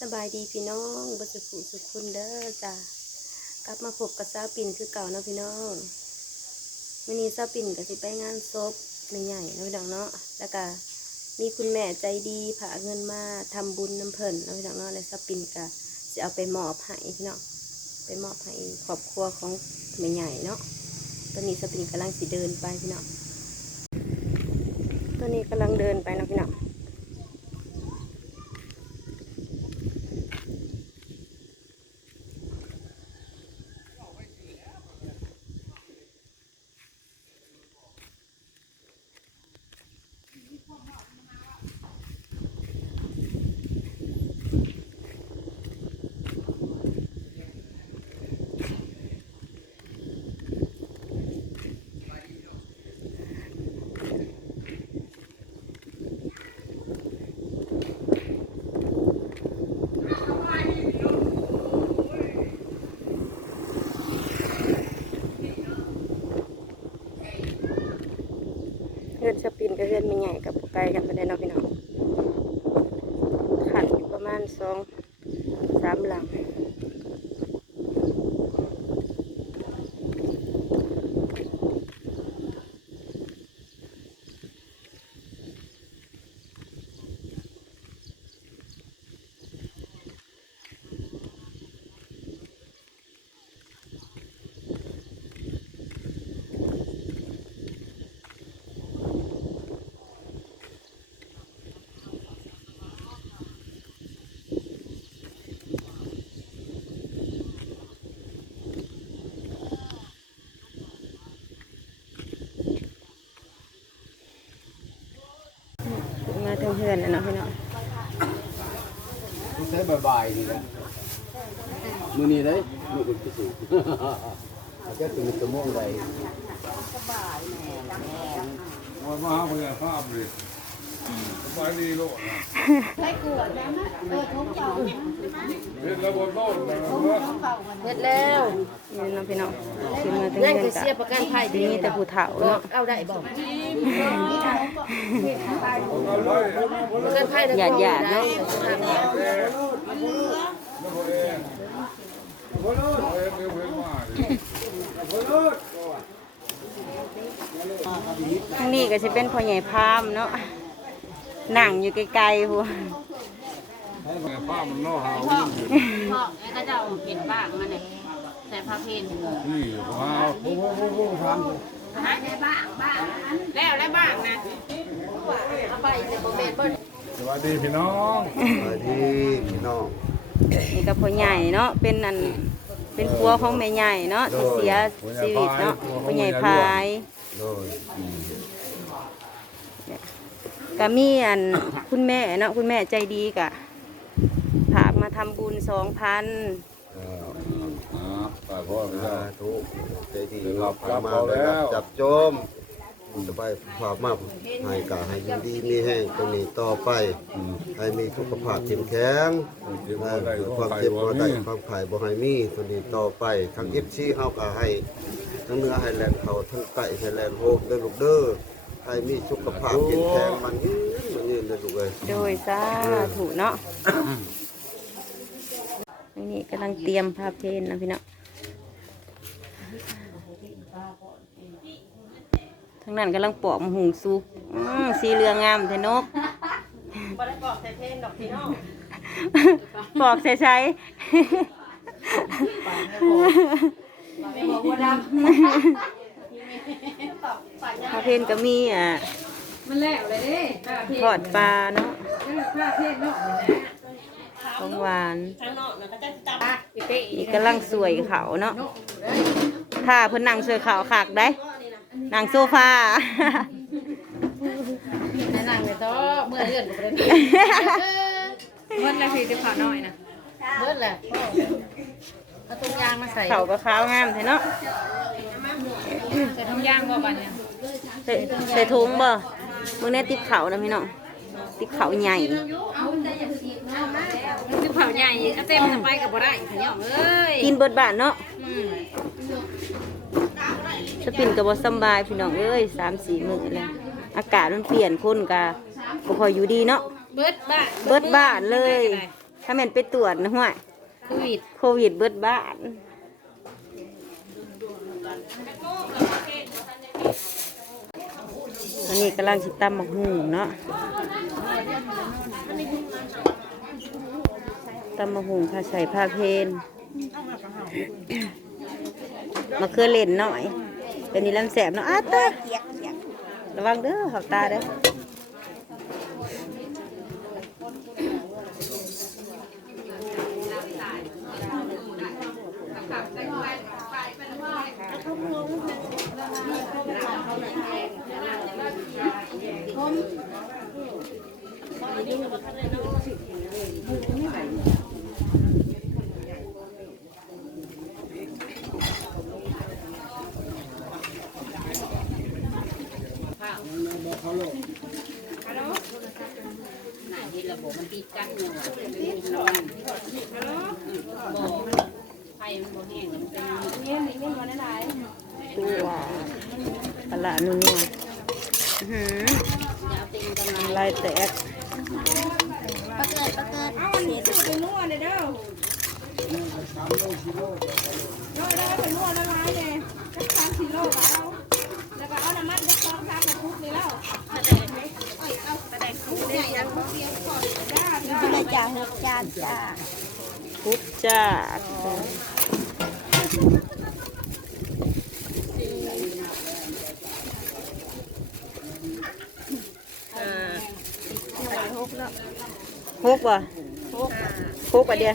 สบายดีพี่น้องบสุขุสุขคุณเด้อจ้ะกลับมาพบกับสาปิ่นคือเก่าเนาะพี่น้องวันนี้สาปิ่นก็สิไปงานศพไม่ใหญ่เนาะพี่น้องเนาะแล้วก็มีคุณแม่ใจดีผ่าเงินมาทำบุญน้ำเพิ่นเนาะพี่น้องเนาะแล้วสาปิ่นก็จะเอาไปมอบให้พี่น้องไปมอบให้ครอบครัวของแม่ใหญ่เนาะตอนนี้สาปิ่นกำลังสิเดินไปพี่น้องตอนนี้กำลังเดินไปเนาะพี่น้อง เจะเรียนกับเงินไม่ใหญ่กับไกลกันไปได้เนาะพี่น้องขันอยู่ประมาณสองสามหลัง เฮือนแล้วเนาะพี่น้องใช้บ่ายๆนี่แหละมือนี้ได้มือคนที่สูงอาจจะตื่นตัวม่วงใดวันมาพยาภาพเลย สบายดีโลดนะเห็นแล้วบนโลดนะเฮ็ดแล้วนี่เนาะพี่น้องคือมาถึงเฮือนก็เสียประกันภัยมีแต่ผู้เฒ่าเนาะเอาได้บอกเอาไว้เกินไพ่ได้หยาดหยาดๆเนาะแล้วพอเองพอเองเร็วเร็วมากทางนี้ก็จะเป็นพ่อใหญ่พามเนาะ นั่งอยู่ไกลๆหัวแม่ภาพมันน่าหาพ่อวิ่งพ่อไอ้ก็จะเอาเห็นบ้างมันเนี่ยแต่พาเพนนี่ว้าวโอ้โหโอ้โหทำหาได้บ้างบ้างแล้วแล้วบ้างนะเอาไปแต่โมเมนต์บ่สวัสดีพี่น้องสวัสดีพี่น้องนี่ก็พ่อใหญ่เนาะเป็นอันเป็นครัวของแม่ใหญ่เนาะที่เสียชีวิตเนาะพ่อใหญ่พายโดย ก็มีอันคุณแม่เนาะคุณแม่ใจดีกะผากมาทำบุญสองพันเอ่ออ่าพ่อสาแล้วธุใจดีรับพามาจับเอาแล้วรับจับโจมจะไปฝากมาให้กาให้ยินดีมีแห้งตรงนี้ต่อไป ให้มีสุขภาพเข้มแข็งเจ็บนะบ่ได้ความเจ็บบ่ได้ความขายบ่ให้มีตัวนี้ต่อไปทั้ง FC เฮาก็ให้ ทั้งเนื้อให้แลนเขาทั้งไก่ให้แลนโฮมเด้อลูกเด้อ ให้มีสุขภาพเข้มแข็งมันยืนมันยืนเด้อลูกเอ้ยโดยสาธุเนาะอันนี้กำลังเตรียมพาเพลนะพี่เนาะทางนั้นกำลังปอกมะหุงซุปอืมสีเหลืองงามแทนกบ่ได้บอกแต่เพนดอกพี่น้องปอกใช้ใช้บอกว่าด พาเพลก็มีอะำมันแล้วเลยเด้ป้าเพนทอดปลาเนาะป้าเพนเนาะของหวานทางนอกนะก็จะจับอีเป๊ะนี่กำลังสวยเขาเนาะถ้าเพิ่นนั่งสวยเขาขากได้นั่งโซฟาในนั่งเลยต่อเมื่อเลื่อนก็บ่ได้เมื่อไรคือจะขอหน่อยนะเบิดแหละเอาตรงยางมาใส่เขาก็ขาวงามแท้เนาะใส่ทองย่างบ่บันเนี่ย ใส่ใส่ถุงบ่มึงแน่ติดเขานะพี่น้อง ติดเขาใหญ่คือเผาใหญ่เอาเต็มจะไปกับบ่ได้ขยอมเอ้ยกินเบิดบาทเนาะอืมสปินก็บ่สำบายพี่น้องเอ้ยสามสี่มื้อแล้วอากาศมันเปลี่ยนคนก็บ่ค่อยอยู่ดีเนาะเบบิดบ้านเบิดบ้านเลย ถ้าแม่นไปตรวจนะห้วยโควิด โควิดเบิดบ้าน อันนี้กำลังสิตำหมกหูเนาะตำหมกหูค่ะใส่ผ้าเพนมาเคลือเล่นหน่อยเป็นนี้ลำแสบเนาะอ้าตาระวังเด้อหอกตาเด้อ น้อยได้ไปนวดละลายเลยจักสามสี่โลก็เอาแล้วก็เอาน้ำมันจักสองสามกระปุกนี่แล้วเอาไปได้คุกใหญ่แล้วกเดียวก่อนจ้าจ้าจ้าจ้าจ้าพุบจ้าฮกบ่ฮกบ่เดียว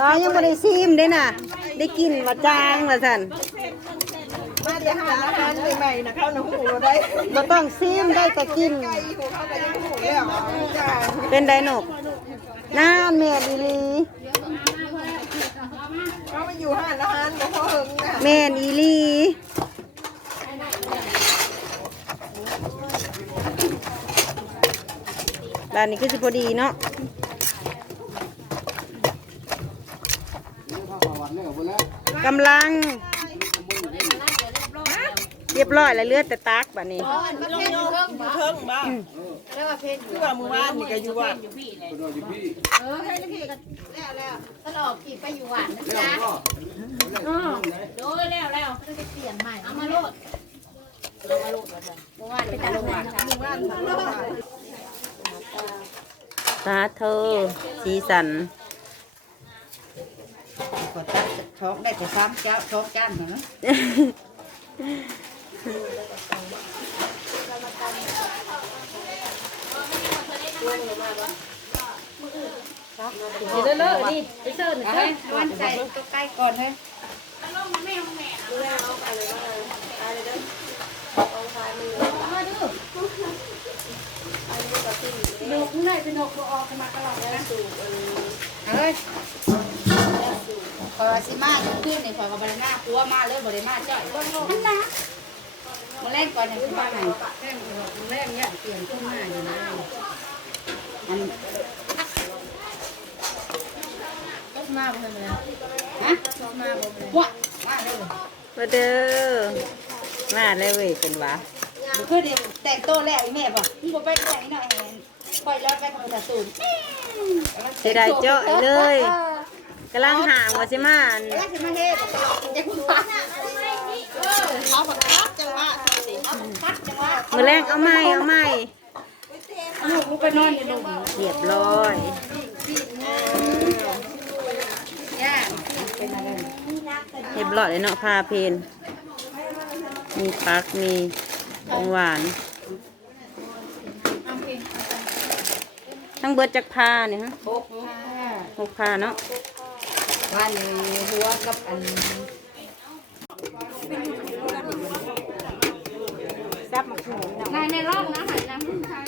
ตอนยังไม่ได้ซิมเด้น่ะ ได้กินว่าจางว่าสันมาเดี๋ยวหาอาหารใหม่ๆนะเข้าหนูหูเราได้บ่ต้องซิมได้แต่กินไก่หูเข้าไปยังหูแล้วจ้าเป็นไดโนกน้าแม่ดีหลีเขามาอยู่ห้านอาหารหลวงพ่อเฮิงนะแม่นอีหลีร้านนี้คือสิพอดีเนาะ กำลัง เรียบร้อยแล้วเหลือดแต่ตักบัดนี้มันลงอยู่เทิงบ้างคือว่ามือวานนี่ก็อยู่ว่าเออให้พี่ก็แล้วแล้วตลอดพี่ไปอยู่หวานนะจ๊ะโดยแล้วแล้วจะเปลี่ยนใหม่เอามาโลดเอามาโลดเมื่อวานไปตลาดหวานมือวานมันลงสาเธอสีสัน ขอตัดท้องได้แต่ซ้ำเจ้าท้องจ้านนะสิเลอะนี่ไปเสิร์ฟหน่อยวันใจก็ใกล้ก่อนเลยนกนี่เป็นนกตัวออกมากระหล่ำเลยนะเฮ้ย ขอสิมาอยู่ขึ้นนี่ขอยกับบริณาปัวมาเลยบริมาจ้อยนั่นนะมาเล่นก่อนอย่างที่บ้าไหนเล่นเล่นเนี่ยเปลี่ยนขึ้นมาอยู่นะมันก็มาบ่เลยฮะต้นมาบ่เลยว้ามาเลยมาเด้อมาเลยเว้ยเป็นวะบุคือเดี๋ยวแต่งโตแล้วอีแม่บอกมึงบ่ไปแต่งหน่อยแหนปล่อยรอดไปกับประชาชนเสียดายเจ้าเลย กำลังห่างว่าสิมาอันแล้วสิมาเฮ็ดตลอดจะคุณว่าเขาบอกคัดจังหวะสิเขาคัดจังหวะมือแรกเอาไม้เอาไม้ลูกมึงไปนอนอยู่ลูกเรียบร้อยย่าเรียบร้อยเลยเนาะพาเพนมีปักมีของหวาน ทั้งเบิดจักพาเนี่ยฮะพกหกพาเนาะ วันหัวกับอันซับมาขูดนายในรอบนะหันนะพึ่งใช้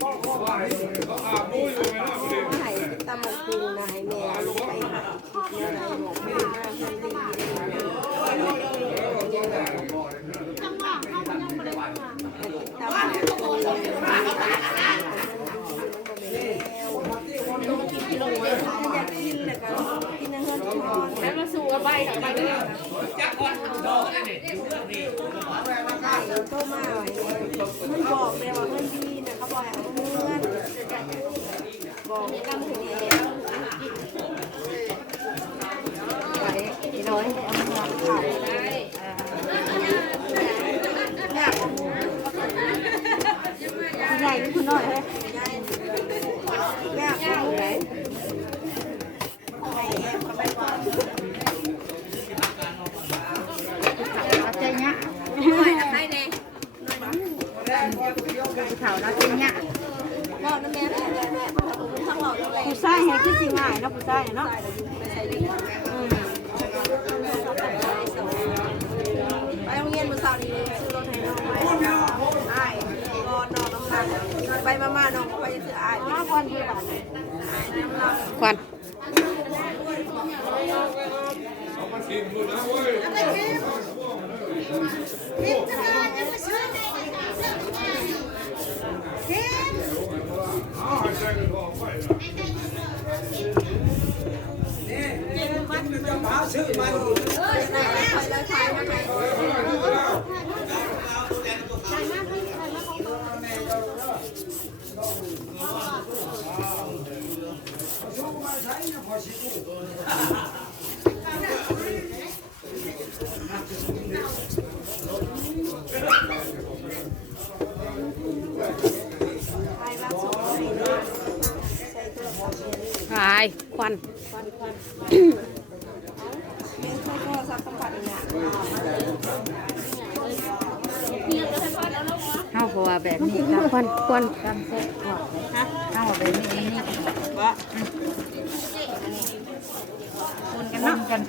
มูดน แล้วมาสู่ใบกับใบนี้โทรมามันบอกเลยว่าเพื่อนดีนะเขาบอกให้เอาเพื่อนบอกกำถึงเองไปน้อยเอามาขายอยากคุณใหญ่คุณน้อยเลยอยากเอาไหน เอาใจเนี้ย น้อยนะใครเนี่ย เขาแล้วใจเนี้ยบอกนะแม่แม่แม่ทั้งหลอดเลยผู้ชายให้คือสิง่ายเนาะผู้ชายเนาะไปโรงเรียนมื้อเช้านี้ซื้อรถให้น้องไปอ้ายรอน้องน้ำมันไปมาม่าน้องไปซื้ออ้ายมาก่อนคือบัดควันกินหมดนะเว้ย ไปรัน้องใส่ตัวของเองหายควัน ยงข้าวโพดซักกำปั้นเนี่ยเฮาพราะว่าแบบนี้ครับควันควันกำเซ็ตฮะเฮาแบบนี้นี่ว่าคนกันเนาะกัน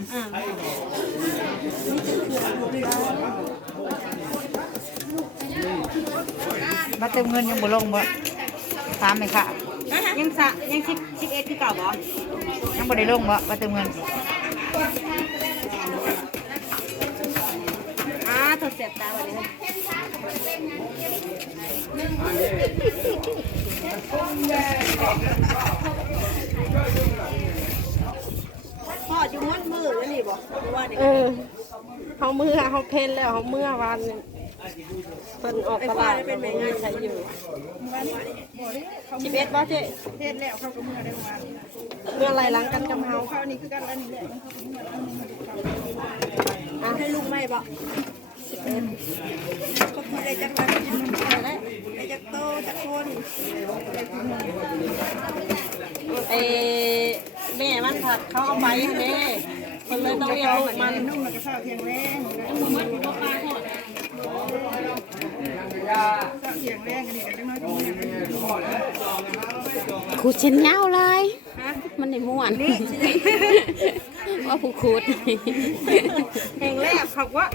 มาเติมเงินยังบ่ลงบ่ถามไหมค่ะยังสะยังสิบสิบเอ็ดคือเก่าบ่ยังบ่ได้ลงบ่มาเติมเงิน เสียบตาวันนี้พ่ออยู่มัดมือแล้วนี่บ่ว่าเออเขาเมื่อเขาเพนแล้วเขาเมื่อวานนี่เพิ่นออกตลาดเป็นแม่งานใช้อยู่ชีวิตบ่เจ๊เทศแล้วเขาก็เมื่อได้มาเมื่อไรหลังกันกับเฮาเขานี่คือกันแล้วนี่แหละให้ลูกไม่บ่ ก็คือได้จักรันได้จักโตจักคนเอแม่มันผัดเขาเอาไปเด้คนเลยต้องเลี้ยงลูกมันนุ่มมันก็ข้าวเทียงแรงข้าวเทียงแรงอันนี้ก็จังน้อยกินเนี่ยขูดชิ้นยาวลายมันได้ม่วนว่าผู้ขูดแห่งแรกเขาว่า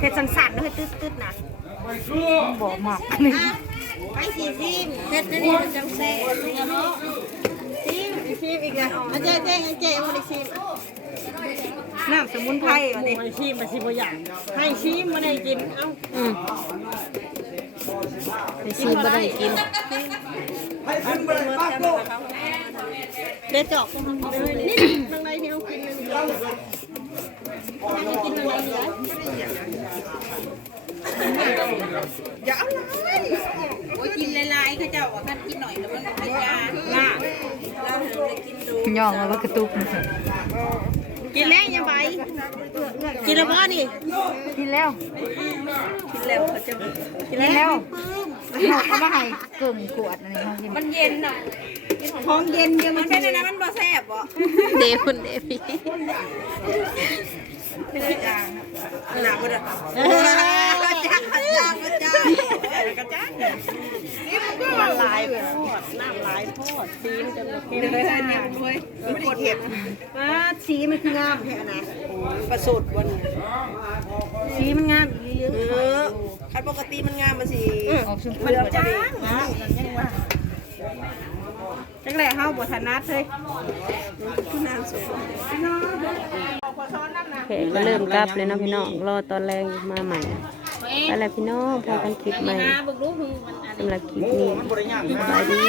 เฮ็ดสั่นๆเนาะเฮ็ดตึ๊ดๆนะบ่มากไปสี่ซิมเฮ็ดนี่จังแซ่ซิมซิมอีกแล้วอาเจ๊เจ๊เจ๊บ่ได้ซิมน้ำสมุนไพรอันนี้ให้ชิมมาสิบ่อย่างให้ชิมบ่ได้กินเอ้าอืมไปซื้อบ่ได้กินเด็ดจอกนี่ทางในที่เขากินเลยยังกิน อะไรอยู่อย่าเอาไรโอ้ยกินลายๆเขาเจ้าว่ากันกินหน่อยแล้วมันไม่ยาน่ะเราถึงได้กินดูย่องแล้วว่ากระตุกกินแล้วยังไงกินแล้วพ่อนี่กินแล้ว กินแล้วเขาจะกินแล้วเขาเขามาให้เกิ่งขวดอันนี้เขากินมันเย็นอะท้องเย็นกันมันเป็นอะไรมันบ่แซ่บบ่เดฟุนเดฟีไม่ได้จาง หนักบ่ได้จ้างจ้างจ้างกระจ้างนี่มันก็หลายโพดน้ำหลายโพดซีมจนเค็มเลยเนี่ยคุยไม่ได้เก็บมาสีมันคืองามแค่นะประสูตรวันสีมันงามเยอะคันปกติมันงามมันสิออกชมพูมันบ่ได้จางนะยังว่าจังแหล่เฮาบ่ถนัดเลยคุณนางสว ยขอซ้อนน้ำนะแขกก็เริ่มกลับเลยเนาะพี่น้องรอตอนแรงมาใหม่ไปแล้วพี่น้องพากันคลิปใหม่บึกรู้คือมันสำหรับคลิปนี้สบายดี